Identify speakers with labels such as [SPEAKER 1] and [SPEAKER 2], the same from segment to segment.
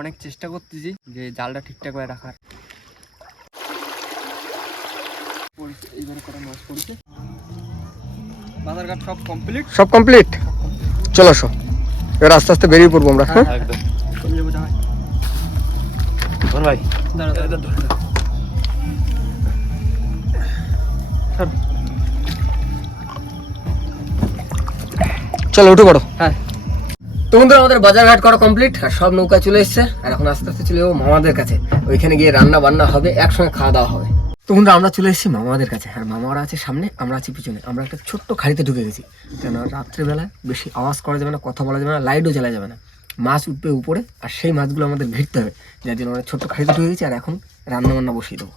[SPEAKER 1] অনেক চেষ্টা করতেছি যে জালটা ঠিকঠাক করে রাখার। এইবারে কটা মাছ পড়েছে? বাজার ঘাট সব কমপ্লিট
[SPEAKER 2] সব কমপ্লিট চলো আসো। এবার আস্তে আস্তে বেরিয়ে পড়ব আমরা হ্যাঁ?
[SPEAKER 3] একদম। ধর ভাই।
[SPEAKER 1] দাঁড়া দাঁড়া দাঁড়া
[SPEAKER 2] চলো উঠে পড়ো।
[SPEAKER 1] হ্যাঁ।
[SPEAKER 2] তো আমাদের বাজারঘাট করা কমপ্লিট আর সব নৌকা চলে এসছে। আর এখন আস্তে আস্তে চলে মামাদের কাছে। ওইখানে গিয়ে রান্না বান্না হবে, একসঙ্গে খাওয়া দাওয়া হবে। আমরা চলে এসেছি মামাদের কাছে। আর মামারা আছে সামনে, আমরা আছি পিছনে। আমরা একটা ছোট্ট খাড়িতে ঢুকে গেছি। কেন রাত্রেবেলায় বেশি আওয়াজ করা যাবে না, কথা বলা যাবে না, লাইটও জ্বালা যাবে না। মাছ উঠবে উপরে, আর সেই মাছগুলো আমাদের ভিড়তে হবে। যার জন্য আমরা ছোট্ট খাড়িতে ঢুকে গেছি, আর এখন রান্না বান্না বসিয়ে দেবো।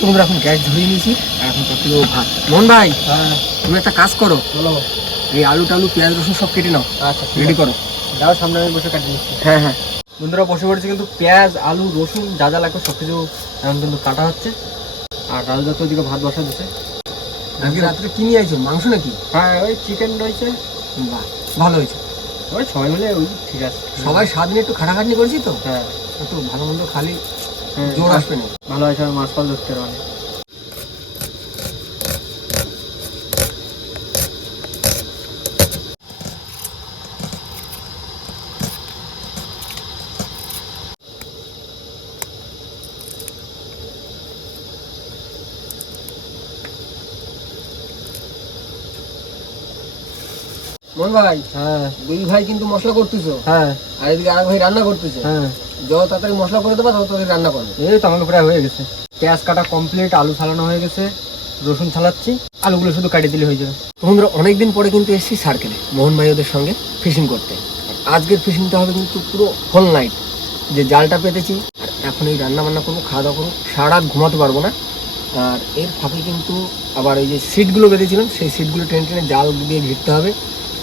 [SPEAKER 2] তো বন্ধুরা এখন গ্যাস ধরিয়ে নিয়েছি এখন দেবো ভাত। মোহন ভাই
[SPEAKER 1] হ্যাঁ।
[SPEAKER 2] তুমি একটা কাজ করো।
[SPEAKER 1] বলো।
[SPEAKER 2] এই আলু টালু পেঁয়াজ রসুন সব কেটে নাও।
[SPEAKER 1] আচ্ছা
[SPEAKER 2] রেডি করো।
[SPEAKER 1] যাও সামনে আমি বসে কাটিয়ে নিচ্ছি।
[SPEAKER 2] হ্যাঁ হ্যাঁ।
[SPEAKER 1] বন্ধুরা বসে পড়েছে কিন্তু পেঁয়াজ আলু রসুন যা যা লাগবে সব কিছু এখন কিন্তু কাটা হচ্ছে। আর রাজু দত্ত ওদিকে ভাত বসা দিচ্ছে
[SPEAKER 2] আজকে রাত্রে কি নিয়ে আইছো? মাংস নাকি?
[SPEAKER 1] হ্যাঁ ওই চিকেন রয়েছে।
[SPEAKER 2] বাহ ভালো হয়েছে।
[SPEAKER 1] ওই সবাই মিলে ওই ঠিক আছে।
[SPEAKER 2] সবাই স্বাদ নিয়ে একটু খাটাখাটনি করেছি তো?
[SPEAKER 1] হ্যাঁ।
[SPEAKER 2] একটু ভালো মন্দ খালি।
[SPEAKER 1] হ্যাঁ,
[SPEAKER 2] জোর আসবে না।
[SPEAKER 1] ভালো আছে আমি মাছ ফাল ধরতে পারি
[SPEAKER 2] মন ভাই
[SPEAKER 1] হ্যাঁ।
[SPEAKER 2] দুই ভাই কিন্তু মশলা করতেছো।
[SPEAKER 1] হ্যাঁ।
[SPEAKER 2] আর এদিকে আর ভাই রান্না করতেছে।
[SPEAKER 1] হ্যাঁ।
[SPEAKER 2] যত তাড়াতাড়ি মশলা করে দেবা, তত তাড়াতাড়ি রান্না করবে।
[SPEAKER 1] এই তো আমাকে প্রায় হয়ে গেছে। পেঁয়াজ কাটা কমপ্লিট আলু ছালানো হয়ে গেছে, রসুন ছালাচ্ছি আলুগুলো শুধু কাটিয়ে দিলে হয়ে যাবে।
[SPEAKER 2] বন্ধুরা অনেকদিন পরে কিন্তু এসেছি সার্কেলে মোহন ভাই ওদের সঙ্গে ফিশিং করতে। আজকের ফিশিংটা হবে কিন্তু পুরো হোল নাইট যে জালটা পেতেছি, আর এখন এই রান্না বান্না করব খাওয়া দাওয়া করব সারা ঘুমাতে পারব না। আর এর ফাঁকে কিন্তু আবার ওই যে সিটগুলো বেঁধেছিলাম, সেই সিটগুলো টেনে টেনে জাল দিয়ে ঘিরতে হবে।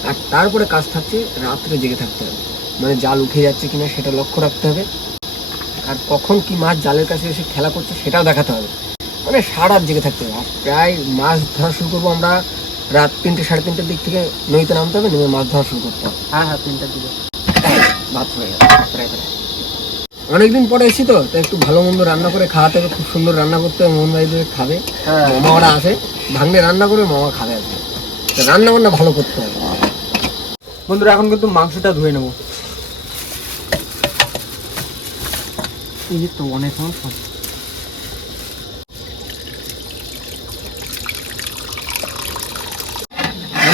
[SPEAKER 2] আর তারপরে কাজ থাকছে রাত্রে জেগে থাকতে হবে। মানে জাল উঠে যাচ্ছে কিনা সেটা লক্ষ্য রাখতে হবে। আর কখন কি মাছ জালের কাছে এসে খেলা করছে সেটাও দেখাতে হবে। মানে সারা রাত জেগে থাকতে হবে। আর প্রায় মাছ ধরা শুরু করব আমরা রাত তিনটে সাড়ে তিনটের দিক থেকে নদীতে নামতে হবে নেমে মাছ ধরা শুরু করতে হবে।
[SPEAKER 1] হ্যাঁ হ্যাঁ তিনটার দিকে।
[SPEAKER 2] ভাত হয়ে গেল অনেকদিন পরে এসেছি তো তাই একটু ভালো মন্দ রান্না করে খাওয়াতে হবে খুব সুন্দর রান্না করতে হবে মোহন ভাইদের খাবে।
[SPEAKER 1] হ্যাঁ।
[SPEAKER 2] মামা ওরা আছে ভাঙলে রান্না করে মামা খাবে তো রান্না বান্না ভালো করতে হবে।
[SPEAKER 1] বন্ধুরা এখন কিন্তু মাংসটা ধুয়ে নেব। এই তো অনেক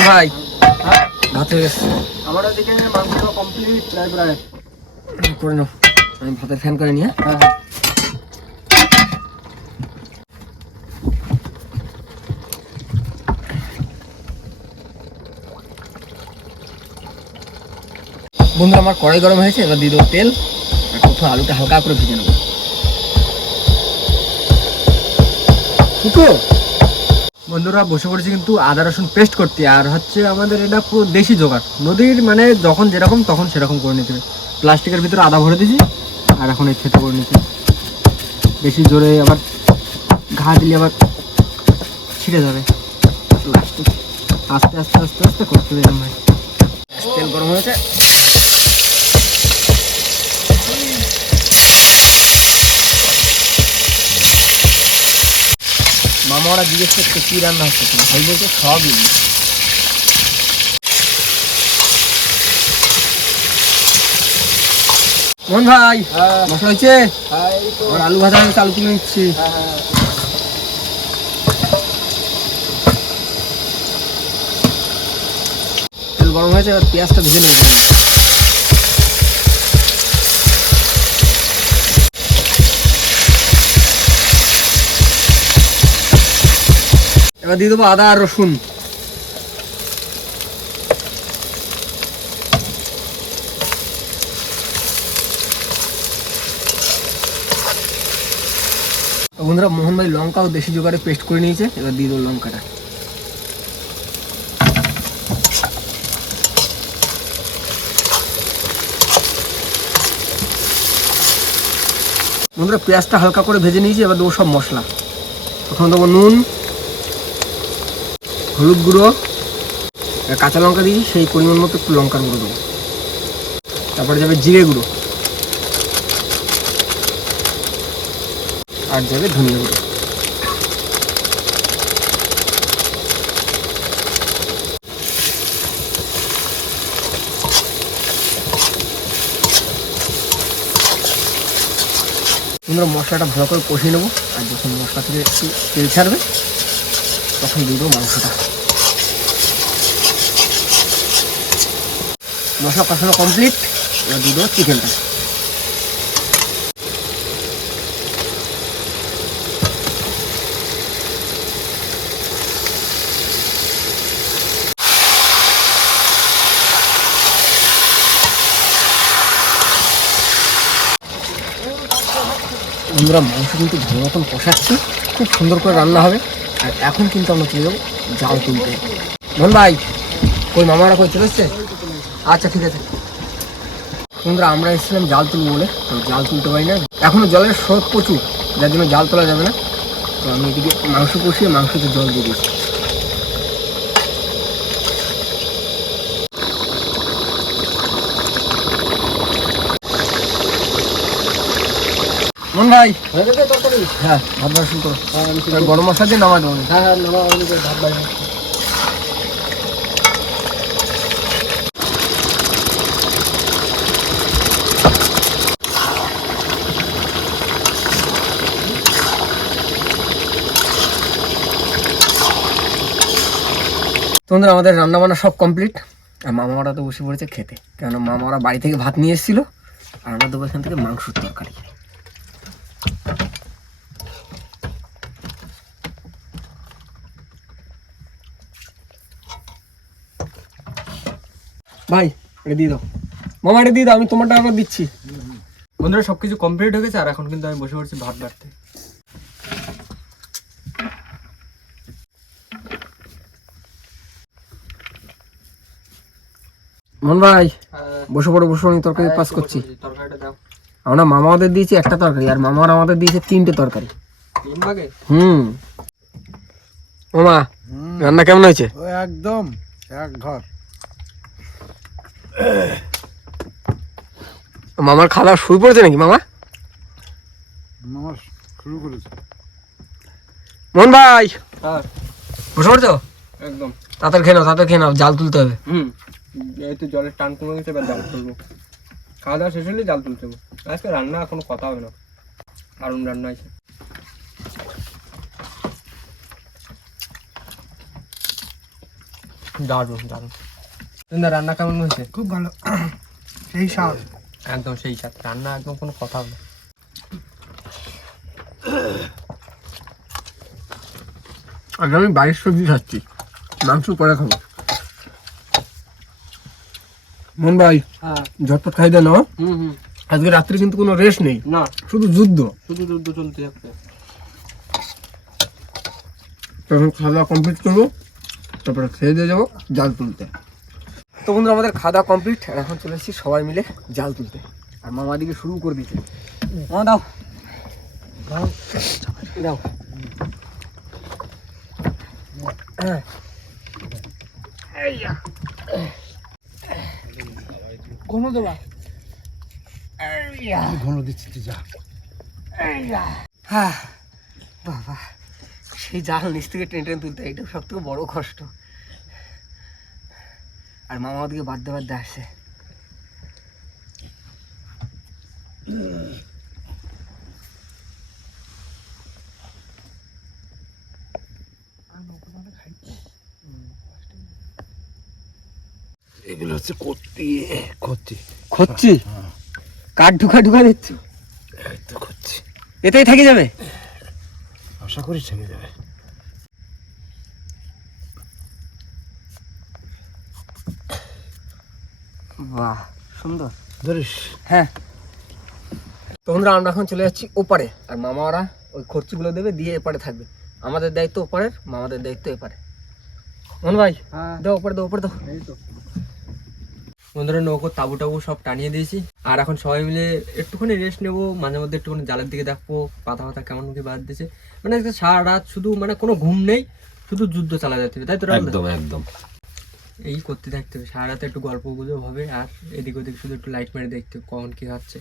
[SPEAKER 2] ভাই ভাত হয়ে গেছে।
[SPEAKER 1] আমার ওদিকে মাংসটা কমপ্লিট প্রায় প্রায়।
[SPEAKER 2] করে নাও। আমি ভাতের ফ্যান করে নিয়ে
[SPEAKER 1] হ্যাঁ হ্যাঁ।
[SPEAKER 2] বন্ধুরা আমার কড়াই গরম হয়েছে এবার দিয়ে দেবো তেল। আর আলুটা হালকা করে ভেজে নেব
[SPEAKER 1] বন্ধুরা, বসে পড়েছে কিন্তু আদা, রসুন পেস্ট করতে, আর হচ্ছে আমাদের এটা পুরো দেশি জোগাড়। নদীর মানে যখন যেরকম, তখন সেরকম করে নিতে হবে। প্লাস্টিকের ভিতরে আদা ভরে দিয়েছি, আর এখন এই খেতে করে নিচ্ছি বেশি জোরে আবার ঘা দিলে আবার ছিঁড়ে যাবে। আস্তে আস্তে আস্তে আস্তে করতে ভাই
[SPEAKER 2] তেল গরম হয়েছে। মামা ওরা জিজ্ঞেস করছে কি রান্না হচ্ছে? ভাই বলছে সবই। মোহন ভাই মশলা হয়েছে? আর আলু ভাজা হয়েছে আলু তুলে নিচ্ছি। তেল গরম হয়েছে এবার পেঁয়াজটা ভেজে নেব। এবার দিয়ে দেবো আদা আর রসুন। বন্ধুরা, মোহন ভাই লঙ্কাও দেশি জোগাড়ে পেস্ট করে নিয়েছে। এবার দিয়ে দেবো লঙ্কাটা। বন্ধুরা, পেঁয়াজটা হালকা করে ভেজে নিয়েছি, এবার দেবো সব মশলা। প্রথমে দেবো নুন হলুদ গুঁড়ো কাঁচা লঙ্কা দিয়েছি, সেই পরিমাণ মতো একটু লঙ্কার গুঁড়ো দেবো। তারপরে যাবে জিরে গুঁড়ো। আর যাবে ধনিয়া গুঁড়ো। আমরা মশলাটা ভালো করে কষিয়ে নেব, আর যখন মশলা থেকে একটু তেল ছাড়বে তখন দেবো মাংসটা। মশলা কষানো কমপ্লিট এবার দেবো চিকেনটা আমরা মাংস কিন্তু ভালো মতন কষাচ্ছি। খুব সুন্দর করে রান্না হবে। আর এখন কিন্তু আমরা চলে যাব জাল তুলতে। মন ভাই ওই মামারা কই চলে এসছে? আচ্ছা ঠিক আছে। বন্ধুরা, আমরা এসেছিলাম জাল তুলবো বলে, তো জাল তুলতে পারি না। এখনও জলের স্রোত প্রচুর, যার জন্য জাল তোলা যাবে না। তো আমি এদিকে মাংস কষিয়ে মাংসতে জল দিয়ে দিয়েছি মন ভাই।
[SPEAKER 1] হয়ে গেছে তরকারি?
[SPEAKER 2] হ্যাঁ ভাত বাড়া শুরু করো। গরম মশলা দিয়ে নামা দেবো
[SPEAKER 1] হ্যাঁ হ্যাঁ নামা ভাত বাড়ি
[SPEAKER 2] তোমাদের আমাদের রান্না বান্না সব কমপ্লিট আর মামারা তো বসে পড়েছে খেতে। কেন মামারা বাড়ি থেকে ভাত নিয়ে এসেছিল। আর আমরা দেবো এখান থেকে মাংসর তরকারি। ভাই এটা দিয়ে দাও। মামা এটা দিয়ে দাও আমি তোমারটা আবার দিচ্ছি।
[SPEAKER 1] বন্ধুরা সব কিছু কমপ্লিট হয়ে গেছে আর এখন কিন্তু আমি বসে পড়ছি ভাত বাড়তে।
[SPEAKER 2] মন ভাই বসে পড়ো বসে পড়ো, আমি তরকারি পাস করছি।
[SPEAKER 1] তরকারিটা দাও
[SPEAKER 2] আমরা মামা আমাদের দিয়েছে একটা তরকারি আর মামার আমাদের দিয়েছে তিনটে তরকারি। হুম। মামা রান্না কেমন হয়েছে?
[SPEAKER 4] একদম এক ঘর।
[SPEAKER 2] মামার খাওয়া শুরু করেছে নাকি মামা?
[SPEAKER 4] আমার শুরু করেছে।
[SPEAKER 2] মোহন ভাই
[SPEAKER 1] হ্যাঁ।
[SPEAKER 2] বসে পড়ছো?
[SPEAKER 1] একদম।
[SPEAKER 2] তাড়াতাড়ি খেয়ে নাও তাড়াতাড়ি খেয়ে নাও জাল তুলতে হবে।
[SPEAKER 1] হুম। এই তো জলের টান কমে গেছে এবার জাল তুলবো। খাওয়া দাওয়া শেষ হলে জাল তুলতে হবে। আজকে রান্না কোনো কথা হবে না। দারুণ রান্না আছে দারুণ দারুণ। কিন্তু রান্না কেমন হয়েছে?
[SPEAKER 4] খুব ভালো। সেই স্বাদ।
[SPEAKER 1] একদম সেই সাথে রান্না একদম কোনো কথা হবে না।
[SPEAKER 2] আগে আমি বাড়ির সবজি খাচ্ছি। মাংস পরে খাব। মন ভাই
[SPEAKER 1] হ্যাঁ।
[SPEAKER 2] ঝটপট খাই দেন
[SPEAKER 1] হুম
[SPEAKER 2] আজকে রাত্রে কিন্তু কোনো রেস্ট নেই।
[SPEAKER 1] না।
[SPEAKER 2] শুধু যুদ্ধ।
[SPEAKER 1] শুধু যুদ্ধ চলতে থাকবে
[SPEAKER 2] তখন খাওয়া দাওয়া কমপ্লিট করব তারপরে খেয়ে দিয়ে যাব জাল তুলতে। তো বন্ধু আমাদের খাওয়া দাওয়া কমপ্লিট আর এখন চলে এসেছি সবাই মিলে জাল তুলতে। আর মামা দিকে শুরু করে দিয়েছে মামা দাও দাও। দাও। হ্যাঁ।
[SPEAKER 4] কোনো দেবা। ঘন দিচ্ছি তুই যা।
[SPEAKER 2] হ্যাঁ বাবা সেই জাল নিচ থেকে টেনে টেনে তুলতে এটা সব থেকে বড় কষ্ট। আর মামা ওদিকে বাধ্য বাদ্যে আসছে
[SPEAKER 4] হচ্ছে করতে করতে
[SPEAKER 2] খুঁজছি কাঠ ঢুকা ঢুকা দিচ্ছি
[SPEAKER 4] তো করছি
[SPEAKER 2] এতেই থেকে যাবে?
[SPEAKER 4] আশা করি থেকে যাবে।
[SPEAKER 2] বাহ সুন্দর।
[SPEAKER 4] ধরিস।
[SPEAKER 2] হ্যাঁ। তো বন্ধুরা আমরা এখন চলে যাচ্ছি ওপারে। আর মামারা ওই খরচিগুলো দেবে দিয়ে এপারে থাকবে। আমাদের দায়িত্ব ওপারের মামাদের দায়িত্ব এপারে। মন ভাই
[SPEAKER 1] হ্যাঁ।
[SPEAKER 2] দাও ওপারে দাও ওপারে দাও।
[SPEAKER 1] এই তো। বন্ধুরা নৌকো তাবু টাবু সব টানিয়ে দিয়েছি। আর এখন সবাই মিলে একটুখানি রেস্ট নেব মাঝে মধ্যে একটুখানি জালের দিকে দেখব পাতা পাতা কেমন কি বাদ দিয়েছে। মানে আজকে সারা রাত শুধু মানে কোনো ঘুম নেই শুধু যুদ্ধ চালা যাচ্ছে তাই তো
[SPEAKER 3] একদম একদম।
[SPEAKER 1] এই করতে থাকতে হবে সারা রাতে একটু গল্প গুজব হবে আর এদিক ওদিক শুধু একটু লাইট মেরে দেখতে হবে কখন কি হচ্ছে।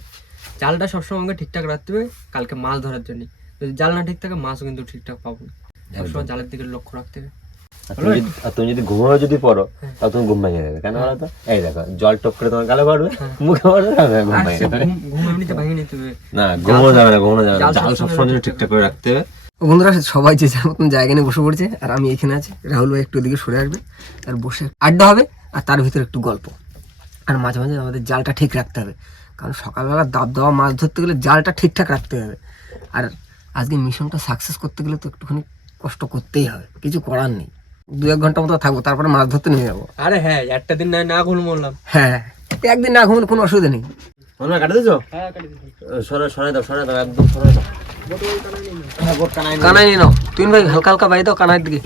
[SPEAKER 1] জালটা সবসময় আমাকে ঠিকঠাক রাখতে হবে কালকে মাছ ধরার জন্য। যদি জাল না ঠিক থাকে মাছও কিন্তু ঠিকঠাক পাবো না। সবসময় জালের দিকে লক্ষ্য রাখতে হবে।
[SPEAKER 3] আর তুমি যদি- তুমি যদি পড়ো তাহলে তুমি ঘুম ভেঙে যাবে। কেন বলো তো? এই দেখো জল টপ করে তোমার গালে পড়বে মুখে পড়বে ঘুম ভেঙে যাবে। না ঘুমো যাবে না ঘুমো যাবে না।
[SPEAKER 1] জাল সবসময়
[SPEAKER 3] ঠিকঠাক করে রাখতে হবে।
[SPEAKER 2] বন্ধুরা সবাই যে যার মতন জায়গা নিয়ে বসে পড়েছে আর আমি এখানে আছি রাহুল ভাই একটু ওদিকে সরে আসবে আর বসে আড্ডা হবে আর তার ভিতরে একটু গল্প। আর মাঝে মাঝে আমাদের জালটা ঠিক রাখতে হবে কারণ সকালবেলা দাব দাওয়া মাছ ধরতে গেলে জালটা ঠিকঠাক রাখতে হবে। আর আজকে মিশনটা সাকসেস করতে গেলে তো একটুখানি কষ্ট করতেই হবে কিছু করার নেই। দু এক ঘণ্টা মতো থাকব তারপরে মাছ ধরতে নিয়ে যাব।
[SPEAKER 1] আরে হ্যাঁ একটা দিন না না ঘুম বললাম।
[SPEAKER 2] হ্যাঁ একদিন না ঘুমালে কোনো অসুবিধা নেই।
[SPEAKER 3] মনে কাটে দিছো
[SPEAKER 1] হ্যাঁ
[SPEAKER 3] সরে সরে দাও সরে দাও একদম সরে দাও।
[SPEAKER 1] হ্যাঁ কানাই
[SPEAKER 2] কানাই নিয়ে নাও। তুই ভাই হালকা হালকা বাই দাও কানাইয়ের দিকে।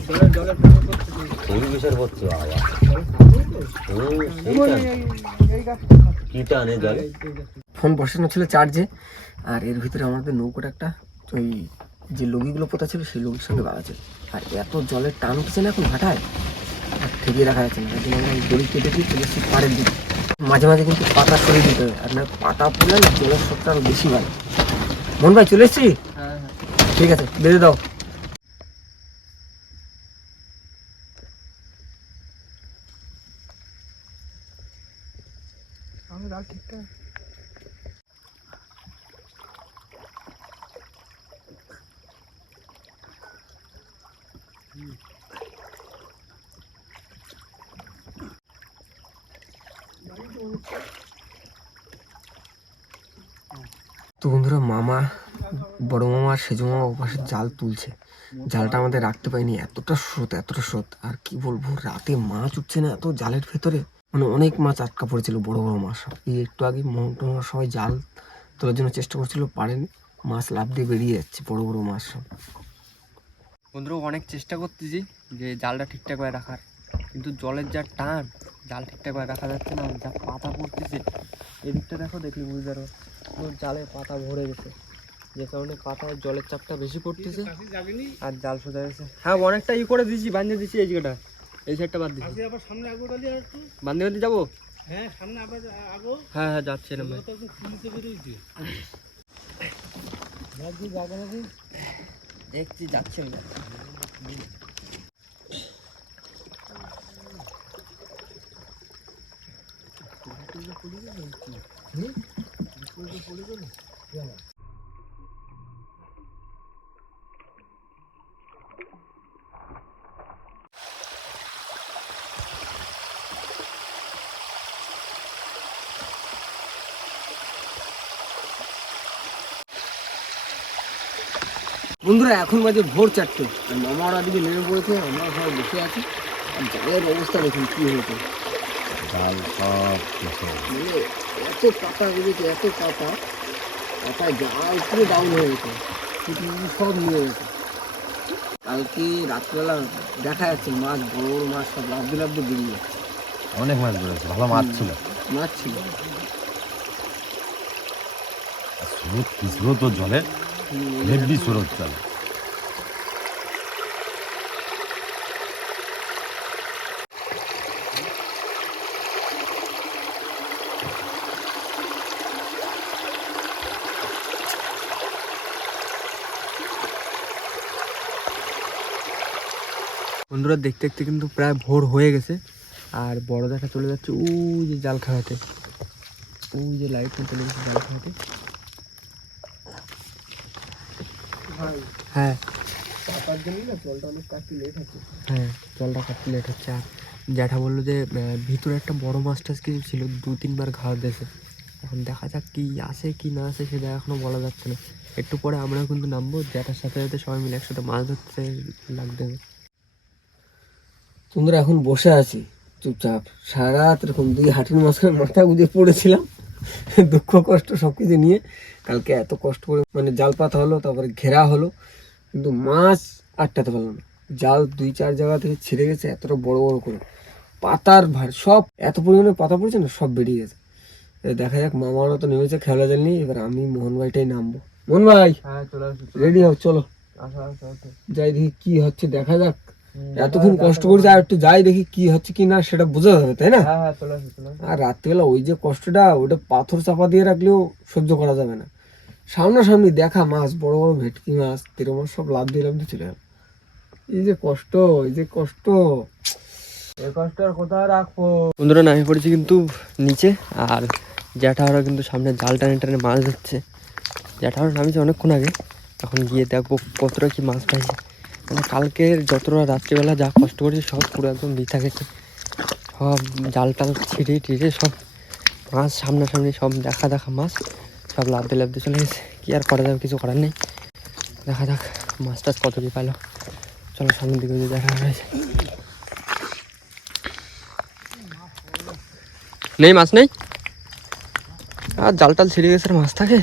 [SPEAKER 2] ফোন বসানো ছিল চার্জে আর এর ভিতরে আমাদের নৌকোটা একটা ওই যে লগিগুলো পোতা ছিল সেই লগির সঙ্গে বাঁধা ছিল। আর এত জলের টান উঠছে না এখন ভাটায় আর ঠেকিয়ে রাখা যাচ্ছে না। তার জন্য দড়ি কেটে দিয়ে চলে এসেছি পাড়ের দিকে। মাঝে মাঝে কিন্তু পাতা সরিয়ে দিতে হবে আর না পাতা পড়লে না জলের সবটা আরও বেশি ভালো মন ভাই চলে এসছি
[SPEAKER 1] হ্যাঁ হ্যাঁ।
[SPEAKER 2] ঠিক আছে বেঁধে দাও তো বন্ধুরা মামা বড় মামা আর সেজো মামা ওপাশে জাল তুলছে। জালটা আমাদের রাখতে পাইনি এতটা স্রোত এতটা স্রোত। আর কি বলব, রাতে মাছ উঠছে না এত জালের ভেতরে। মানে অনেক মাছ আটকা পড়েছিল, বড় বড় মাছ এই একটু আগে মোহন সবাই জাল তোলার জন্য চেষ্টা করছিল, পারেনি। মাছ লাভ দিয়ে বেরিয়ে যাচ্ছে, বড় বড় মাছ
[SPEAKER 1] বন্ধুরা অনেক চেষ্টা করতেছি যে জালটা ঠিকঠাক করে রাখার। কিন্তু জলের যা টান, জাল ঠিকঠাক করে রাখা যাচ্ছে না, যা পাতা পড়তেছে। এদিকটা দেখো, দেখলি বুঝতে পুরো জালে পাতা ভরে গেছে। যে কারণে পাতায় জলের চাপটা বেশি পড়তেছে। আর জাল সোজা গেছে হ্যাঁ অনেকটা ই করে দিয়েছি বাঁধে দিয়েছি এই জায়গাটা। এই সাইডটা বাদ দিয়েছি
[SPEAKER 5] আবার সামনে আগো ডালি আর একটু?
[SPEAKER 1] বান্ধে বান্ধে যাব?
[SPEAKER 5] হ্যাঁ সামনে আবার আগো।
[SPEAKER 1] হ্যাঁ হ্যাঁ যাচ্ছি ভাই দেখছি যাচ্ছি আমি।
[SPEAKER 2] বন্ধুরা এখন বাজে ভোর চারটে। আর মামা ওরা দিকে নেমে পড়েছে আমরা সবাই বসে আছি। আর জালের অবস্থা দেখুন কি হয়েছে।
[SPEAKER 3] জাল সব
[SPEAKER 2] মানে এত পাতা গুলেছে এত পাতা। পাতায় জাল পুরো ডাউন হয়ে গেছে। সব নিয়ে গেছে। কালকে রাত্রেবেলা দেখা যাচ্ছে মাছ বড় বড় মাছ সব লাভ দিয়ে লাভ দিয়ে বেরিয়ে যাচ্ছে।
[SPEAKER 3] অনেক মাছ ধরেছে ভালো মাছ ছিল।
[SPEAKER 2] মাছ ছিল।
[SPEAKER 3] আর স্রোত কি স্রোত জলের হেভি স্রোত চলে
[SPEAKER 1] বন্ধুরা, দেখতে দেখতে কিন্তু প্রায় ভোর হয়ে গেছে। আর বড় দেখা চলে যাচ্ছে, ওই যে জাল খাওয়াতে ওই যে লাইট চলে গেছে জাল খাওয়াতে হ্যাঁ। হ্যাঁ। জলটা কাটতে লেট হচ্ছে। আর জ্যাঠা বলল যে ভিতরে একটা বড় মাছ টাছ কিছু ছিল দু তিনবার ঘাড় দিয়েছে। এখন দেখা যাক কি আসে কি না আসে সেটা এখনও বলা যাচ্ছে না। একটু পরে আমরাও কিন্তু নামবো জ্যাঠার সাথে সাথে সবাই মিলে একসাথে মাছ ধরতে লাগবে।
[SPEAKER 2] তোমরা এখন বসে আছি চুপচাপ। সারা রাত এরকম দুই হাঁটির মাঝখানে মাথা গুঁজে পড়েছিলাম। দুঃখ কষ্ট সব কিছু নিয়ে কালকে এত কষ্ট করে মানে জাল পাতা হলো তারপরে ঘেরা হলো কিন্তু মাছ আটকাতে পারলাম না। জাল দুই চার জায়গা থেকে ছিঁড়ে গেছে এতটা বড় বড় করে। পাতার ভার সব এত পরিমাণে পাতা পড়েছে না সব বেরিয়ে গেছে। দেখা যাক মামারও তো নেমেছে খেলা জাল নিয়ে এবার আমি মোহন ভাইটাই নামবো। মোহন ভাই
[SPEAKER 1] হ্যাঁ
[SPEAKER 2] রেডি হও চলো। যাই দেখি কি হচ্ছে দেখা যাক। এতক্ষণ কষ্ট করেছে আর একটু যাই দেখি কি হচ্ছে কি না সেটা বোঝা যাবে তাই না?
[SPEAKER 1] হ্যাঁ হ্যাঁ।
[SPEAKER 2] আর রাত্রিবেলা ওই যে কষ্টটা ওটা পাথর চাপা দিয়ে রাখলেও সহ্য করা যাবে না। সামনাসামনি দেখা মাছ বড় বড় ভেটকি মাছ তেরো মাছ সব লাভ দিয়ে লাভ দিয়ে চলে গেল। এই যে কষ্ট এই যে কষ্ট।
[SPEAKER 1] এই কষ্ট আর কোথায় রাখব? বন্ধুরা নামে পড়েছি কিন্তু নিচে আর জ্যাঠারা কিন্তু সামনে জাল টানে টানে মাছ ধরছে। জ্যাঠারা নামিছে অনেকক্ষণ আগে এখন গিয়ে দেখব কতটা কি মাছ পাইছে। মানে কালকে যতটা রাত্রিবেলা যা কষ্ট করেছি সব পুরো একদম বৃথা গেছে। সব জাল টাল ছিঁড়ে টিড়ে সব মাছ সামনাসামনি সব দেখা দেখা মাছ, সব লাভতে লাভতে চলে গেছে। কী আর করা যাবে, কিছু করার নেই। দেখা যাক মাছ টাছ কত কি পাইলো চলো সামনের দিকে যে দেখা হয়েছে। নেই মাছ নেই? আর জাল টাল ছিঁড়ে গেছে মাছ থাকে?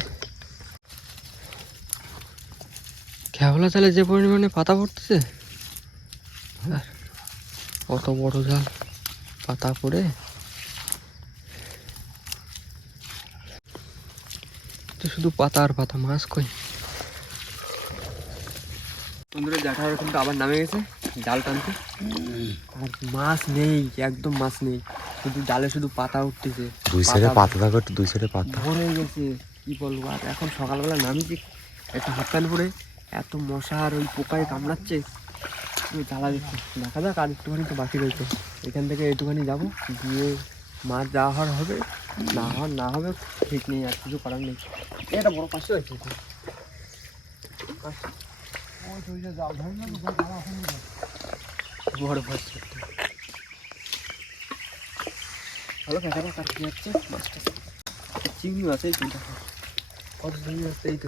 [SPEAKER 1] খেওলা জালে যে পরিমাণে পাতা পড়তেছে আর অত বড় জাল পাতা পড়ে। তো শুধু পাতা আর পাতা মাছ কই? বন্ধুরা জ্যাঠারা কিন্তু আবার নামে গেছে জাল টানতে। আর মাছ নেই একদম মাছ নেই। শুধু জালে শুধু পাতা উঠতেছে।
[SPEAKER 3] দুই সাইডে পাতা থাকো দুই সাইডে পাতা।
[SPEAKER 1] ভোর গেছে কি বলব? আর এখন সকালবেলা নামিছি একটা হাফ প্যান্ট পরে এত মশা আর ওই পোকায় কামড়াচ্ছে। জ্বালা দিচ্ছে। দেখা যাক আর একটুখানি তো বাকি রয়েছে এখান থেকে একটুখানি যাব। গিয়ে মাছ যা হওয়ার হবে, না হওয়ার না হবে, ঠিক নেই আর কিছু করার নেই। এটা বড় পাশে মাছটা চিংড়ি মাছ এই কত চিংড়ি এই তো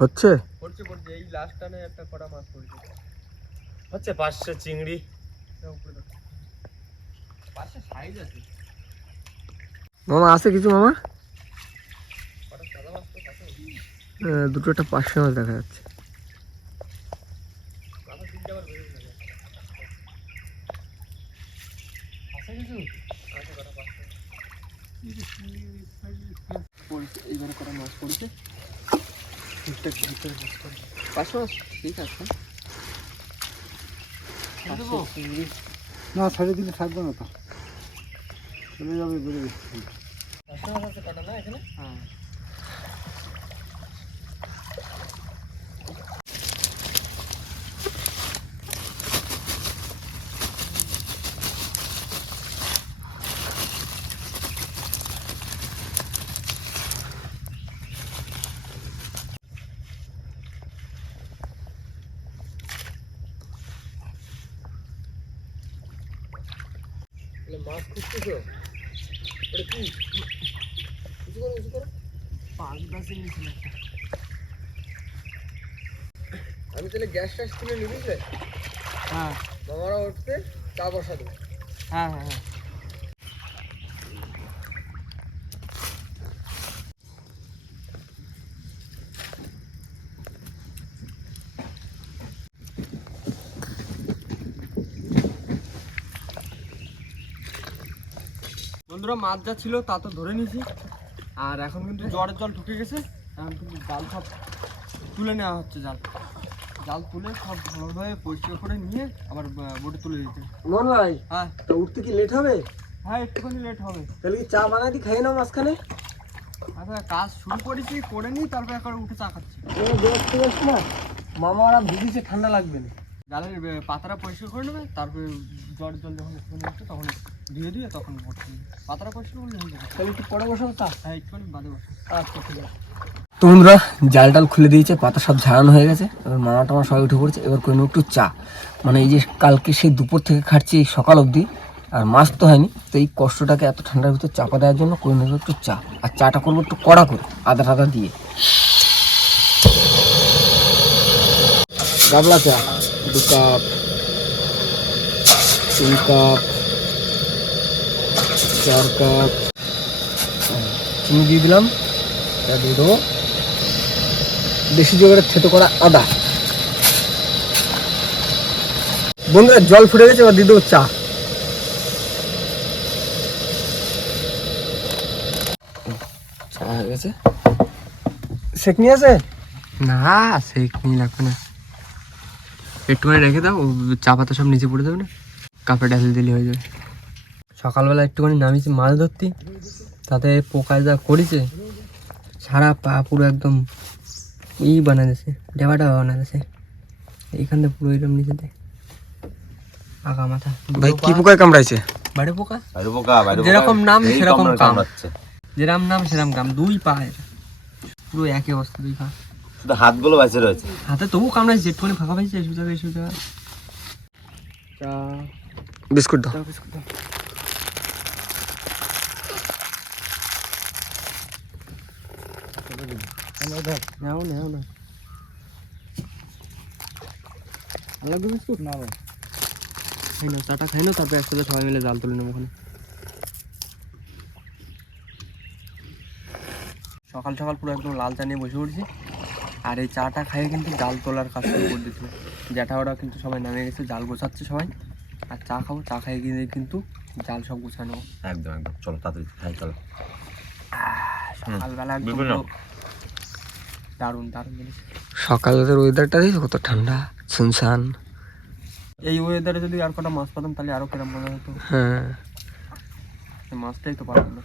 [SPEAKER 2] হচ্ছে?
[SPEAKER 1] পড়ছে পড়ছে। এই লাস্ট টানে একটা কটা মাছ পড়ছে।
[SPEAKER 3] হচ্ছে পাঁচশো চিংড়ি।
[SPEAKER 1] পাশে সাইজ আছে।
[SPEAKER 2] মামা আছে কিছু মামা? দুটো একটা পাঁচশো মাছ দেখা যাচ্ছে।
[SPEAKER 1] পাঁচশো এইবারে কটা মাছ পড়ছে? ভিতরে পড়ছে পাঁচশো ঠিক আছে।
[SPEAKER 4] না ছেড়ে দিলে থাকবে না তো। চলে যাবে বেরোবে
[SPEAKER 1] পাঁচশো আছে কটা না এখানে? হ্যাঁ। মাছ খুঁজতেছো? এটা কি? উঁচু করো উঁচু করো। পাঁচ নিচে একটা আমি তাহলে গ্যাস ট্যাস তুলে নিবি হ্যাঁ। মামারা উঠতে চা বসা দেবো হ্যাঁ হ্যাঁ হ্যাঁ। বন্ধুরা মাছ যা ছিল তা তো ধরে নিয়েছি। আর এখন কিন্তু জ্বরের জল ঢুকে গেছে। এখন কিন্তু জাল সব তুলে নেওয়া হচ্ছে জাল। জাল তুলে সব ভালোভাবে পরিষ্কার করে নিয়ে আবার বোটে তুলে দিতে
[SPEAKER 2] মোহন ভাই
[SPEAKER 1] হ্যাঁ।
[SPEAKER 2] তা উঠতে কি লেট হবে?
[SPEAKER 1] হ্যাঁ একটুখানি লেট হবে।
[SPEAKER 2] তাহলে কি চা বানাই দি খাই নাও মাঝখানে?
[SPEAKER 1] আচ্ছা কাজ শুরু করেছি করে নিই তারপর একবার উঠে চা খাচ্ছি।
[SPEAKER 2] না? মামারা ভিজিছে ঠান্ডা লাগবে না।
[SPEAKER 1] জালের পাতাটা পরিষ্কার করে নেবে তারপরে জ্বর জল যখন তখন ধুয়ে দিয়ে তখন পাতাটা পরিষ্কার করলে হয়ে যাবে
[SPEAKER 2] তাহলে একটু পরে তা।
[SPEAKER 1] হ্যাঁ একটুখানি বাদে বসে। আচ্ছা ঠিক আছে।
[SPEAKER 2] তো বন্ধুরা জাল টাল খুলে দিয়েছে পাতা সব ঝাড়ানো হয়ে গেছে। এবার মামা টামা সবাই উঠে পড়েছে। এবার করে নেব একটু চা। মানে এই যে কালকে সেই দুপুর থেকে খাচ্ছি এই সকাল অবধি আর মাছ তো হয়নি তো এই কষ্টটাকে এত ঠান্ডার ভিতর চাপা দেওয়ার জন্য করে নেব একটু চা। আর চাটা করব একটু কড়া করে আদা টাদা দিয়ে। গাবলা চা দু কাপ তিন কাপ চার কাপ চিনি দিয়ে দিলাম দিয়ে দেবো। দেশি জোগাড়ে থেতো করা আদা। বন্ধুরা জল ফুটে গেছে এবার দিয়ে দেবো চা। চা হয়ে গেছে? সেকনি আছে?
[SPEAKER 1] না লাগবে না। একটুখানি রেখে দাও চা পাতা সব নিচে পড়ে যাবে না। কাপে ঢালে দিলে হয়ে যাবে। সকালবেলা একটুখানি নামিয়েছি মাছ ধরতে। তাতে পোকা যা করেছে সারা পা পুরো একদম ই বানা দিয়েছে ডেবা ডেবা বানা দিয়েছে। এইখানটা পুরো এরকম নিচেতে আগা মাথা।
[SPEAKER 2] ভাই কি পোকায় কামড়াইছে?
[SPEAKER 1] বাড়ি পোকা?
[SPEAKER 3] বাইরে পোকা
[SPEAKER 1] যেরকম নাম সেরকম কাম। যেরাম নাম সেরকম কাম। দুই পা পুরো একই অবস্থা দুই পা।
[SPEAKER 3] শুধু হাতগুলো বাঁচে রয়েছে।
[SPEAKER 1] হাতে তবু কামড়াইছে একটুখানি ফাঁকা পাইছে এসব জায়গায় এসব জায়গায় চা
[SPEAKER 2] বিস্কুট দাও।
[SPEAKER 1] বিস্কুট দাও। নাও নাও না লাগবে বিস্কুট
[SPEAKER 4] না ভাই
[SPEAKER 1] খাই না চাটা খাই না তারপরে একসাথে সবাই মিলে জাল তুলে নেব ওখানে সকাল সকাল পুরো একদম লাল চা নিয়ে বসে পড়ছি। আর এই চাটা খাইয়ে কিন্তু জাল তোলার কাজ শুরু করে দিয়েছিল জ্যাঠা ওরা কিন্তু সবাই নামে গেছে জাল গোছাচ্ছে সবাই। আর চা খাব চা খাইয়ে গিয়ে কিন্তু জাল সব গোছা নেব
[SPEAKER 3] একদম একদম। চলো তাড়াতাড়ি খাই চলো।
[SPEAKER 1] সকালবেলা একদম দারুণ দারুণ জিনিস।
[SPEAKER 2] সকালের ওয়েদারটা দেখো কত ঠান্ডা শুনশান।
[SPEAKER 1] এই ওয়েদারে যদি আর কটা মাছ পাতাম তাহলে আরও কেরম মজা হতো।
[SPEAKER 2] হ্যাঁ।
[SPEAKER 1] মাছটাই তো পারলাম না।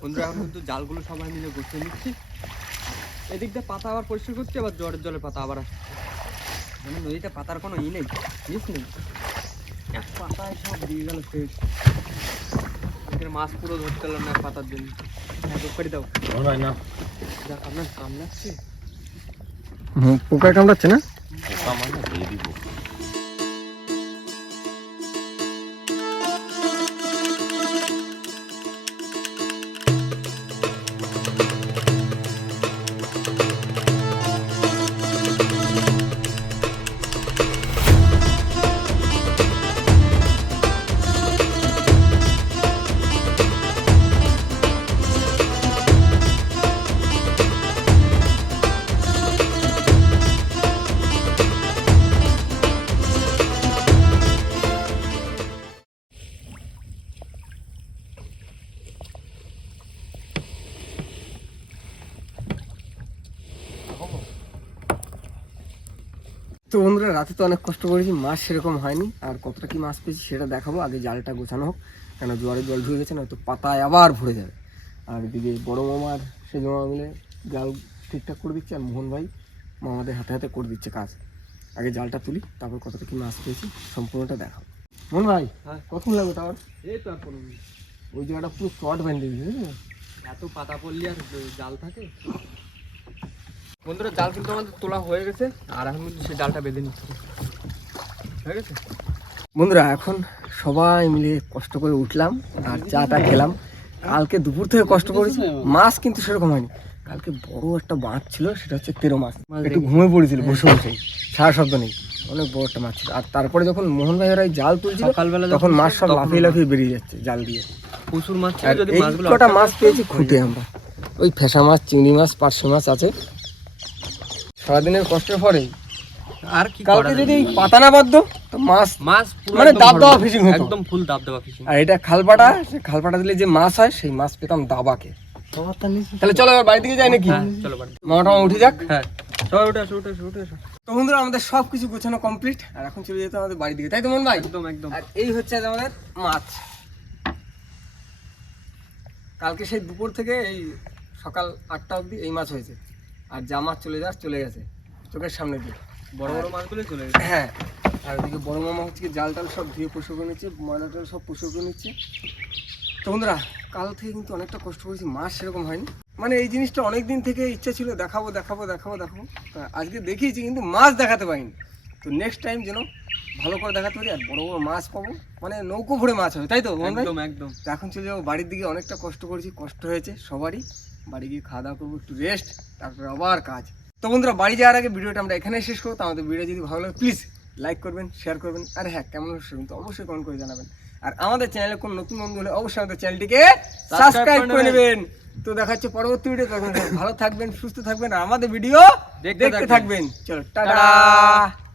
[SPEAKER 1] বন্ধুরা এখন কিন্তু জালগুলো সবাই মিলে গুছিয়ে নিচ্ছি। এদিক দিয়ে পাতা আবার পরিষ্কার করছি আবার জ্বরের জলের পাতা আবার আসছে। মানে নদীতে পাতার কোনো ই নেই মিস নেই। পাতায় সব দিয়ে গেল শেষ। এখানে মাছ পুরো ধরতে পারলাম না পাতার জন্য। হ্যাঁ করে দাও।
[SPEAKER 3] না।
[SPEAKER 1] যাক আপনার কামড়াচ্ছে
[SPEAKER 2] পোকায় কামড়াচ্ছে না?
[SPEAKER 3] পোকা
[SPEAKER 2] রাতে তো অনেক কষ্ট করেছি মাছ সেরকম হয়নি। আর কতটা কি মাছ পেয়েছি সেটা দেখাবো আগে জালটা গোছানো হোক। কেন জোয়ারে জল ঢুকে গেছে না তো পাতায় আবার ভরে যাবে। আর এদিকে বড় মামার সে মামা মিলে জাল ঠিকঠাক করে দিচ্ছে আর মোহন ভাই মামাদের হাতে হাতে করে দিচ্ছে কাজ। আগে জালটা তুলি তারপর কতটা কি মাছ পেয়েছি সম্পূর্ণটা দেখাবো। মোহন ভাই
[SPEAKER 1] হ্যাঁ।
[SPEAKER 2] কখন লাগবে তার
[SPEAKER 1] এই তো আর।
[SPEAKER 2] ওই জায়গাটা পুরো শর্ট বেঁধে দিয়েছে?
[SPEAKER 1] এত পাতা পড়লি আর জাল থাকে? বন্ধুরা জাল কিন্তু আমাদের তোলা হয়ে গেছে আর এখন কিন্তু সে জালটা বেঁধে নিচ্ছে। হয়ে গেছে?
[SPEAKER 2] বন্ধুরা এখন সবাই মিলে কষ্ট করে উঠলাম আর চাটা খেলাম। কালকে দুপুর থেকে কষ্ট করেছি। মাছ কিন্তু সেরকম হয়নি। কালকে বড় একটা বাঁধ ছিল সেটা হচ্ছে তেরো মাছ। একটু ঘুমিয়ে পড়েছিল বসে বসে। সারা শব্দ নেই। অনেক বড় একটা মাছ ছিল। আর তারপরে যখন মোহন ভাই ওরা জাল তুলছিল
[SPEAKER 1] সকালবেলা
[SPEAKER 2] তখন মাছ সব লাফিয়ে লাফিয়ে বেরিয়ে যাচ্ছে জাল দিয়ে।
[SPEAKER 1] প্রচুর মাছ
[SPEAKER 2] কটা মাছ পেয়েছি খুঁটে আমরা। ওই ফেসা মাছ চিংড়ি মাছ পার্শে মাছ আছে। সারাদিনের কষ্টের পরে
[SPEAKER 1] আর কি
[SPEAKER 2] কালকে যদি পাতা না বাঁধতো তো মাছ
[SPEAKER 1] মাছ
[SPEAKER 2] মানে দাব দাবা fishing হতো।
[SPEAKER 1] একদম ফুল দাব দাবা ফিশিং
[SPEAKER 2] আর এটা খালপাটা সে খালপাটা দিলে যে মাছ হয় সেই মাছ পেতাম দাবাকে। তাহলে চলো এবার বাড়ি যাই নাকি?
[SPEAKER 1] হ্যাঁ চলো বাড়ি
[SPEAKER 2] উঠে যাক।
[SPEAKER 1] হ্যাঁ।
[SPEAKER 2] তো বন্ধুরা আমাদের সব কিছু গোছানো কমপ্লিট আর এখন চলে যেতে আমাদের বাড়ি দিকে। তাই তো মন ভাই
[SPEAKER 1] একদম একদম।
[SPEAKER 2] আর এই হচ্ছে আজ আমাদের মাছ। কালকে সেই দুপুর থেকে এই সকাল আটটা অবধি এই মাছ হয়েছে। আর মাছ চলে যাস চলে গেছে। চোখের সামনে দিয়ে।
[SPEAKER 1] বড় বড় মাছগুলো চলে গেছে?
[SPEAKER 2] হ্যাঁ। আর ওদিকে বড় মামা হচ্ছে জাল টাল সব ধুয়ে পরিষ্কার করে নিচ্ছে ময়লা টয়লা সব পরিষ্কার করে নিচ্ছে। তো বন্ধুরা কাল থেকে কিন্তু অনেকটা কষ্ট করেছি মাছ সেরকম হয়নি। মানে এই জিনিসটা অনেক দিন থেকে ইচ্ছা ছিল দেখাবো দেখাবো দেখাবো দেখাবো। আজকে দেখিয়েছি কিন্তু মাছ দেখাতে পারিনি। তো তো নেক্সট টাইম যেন ভালো করে দেখাতে পারি আর বড় বড় মাছ পাবো। মানে নৌকো ভরে মাছ হবে তাই তো
[SPEAKER 1] একদম একদম।
[SPEAKER 2] এখন চলে যাব বাড়ির দিকে অনেকটা কষ্ট করেছি কষ্ট হয়েছে সবারই। বাড়ি গিয়ে খাওয়া দাওয়া করব একটু রেস্ট তারপরে আবার কাজ। তো বন্ধুরা বাড়ি যাওয়ার আগে ভিডিওটা আমরা এখানে শেষ করব। আমাদের ভিডিও যদি ভালো লাগে প্লিজ লাইক করবেন শেয়ার করবেন আর হ্যাঁ কেমন হচ্ছে কিন্তু অবশ্যই কমেন্ট করে জানাবেন। আর আমাদের চ্যানেলে কোন নতুন বন্ধু হলে অবশ্যই আমাদের চ্যানেলটিকে সাবস্ক্রাইব করে নেবেন। তো দেখা হচ্ছে পরবর্তী ভিডিও তখন ভালো থাকবেন সুস্থ থাকবেন আর আমাদের ভিডিও
[SPEAKER 1] দেখতে।
[SPEAKER 2] থাকবেন। চলো টাটা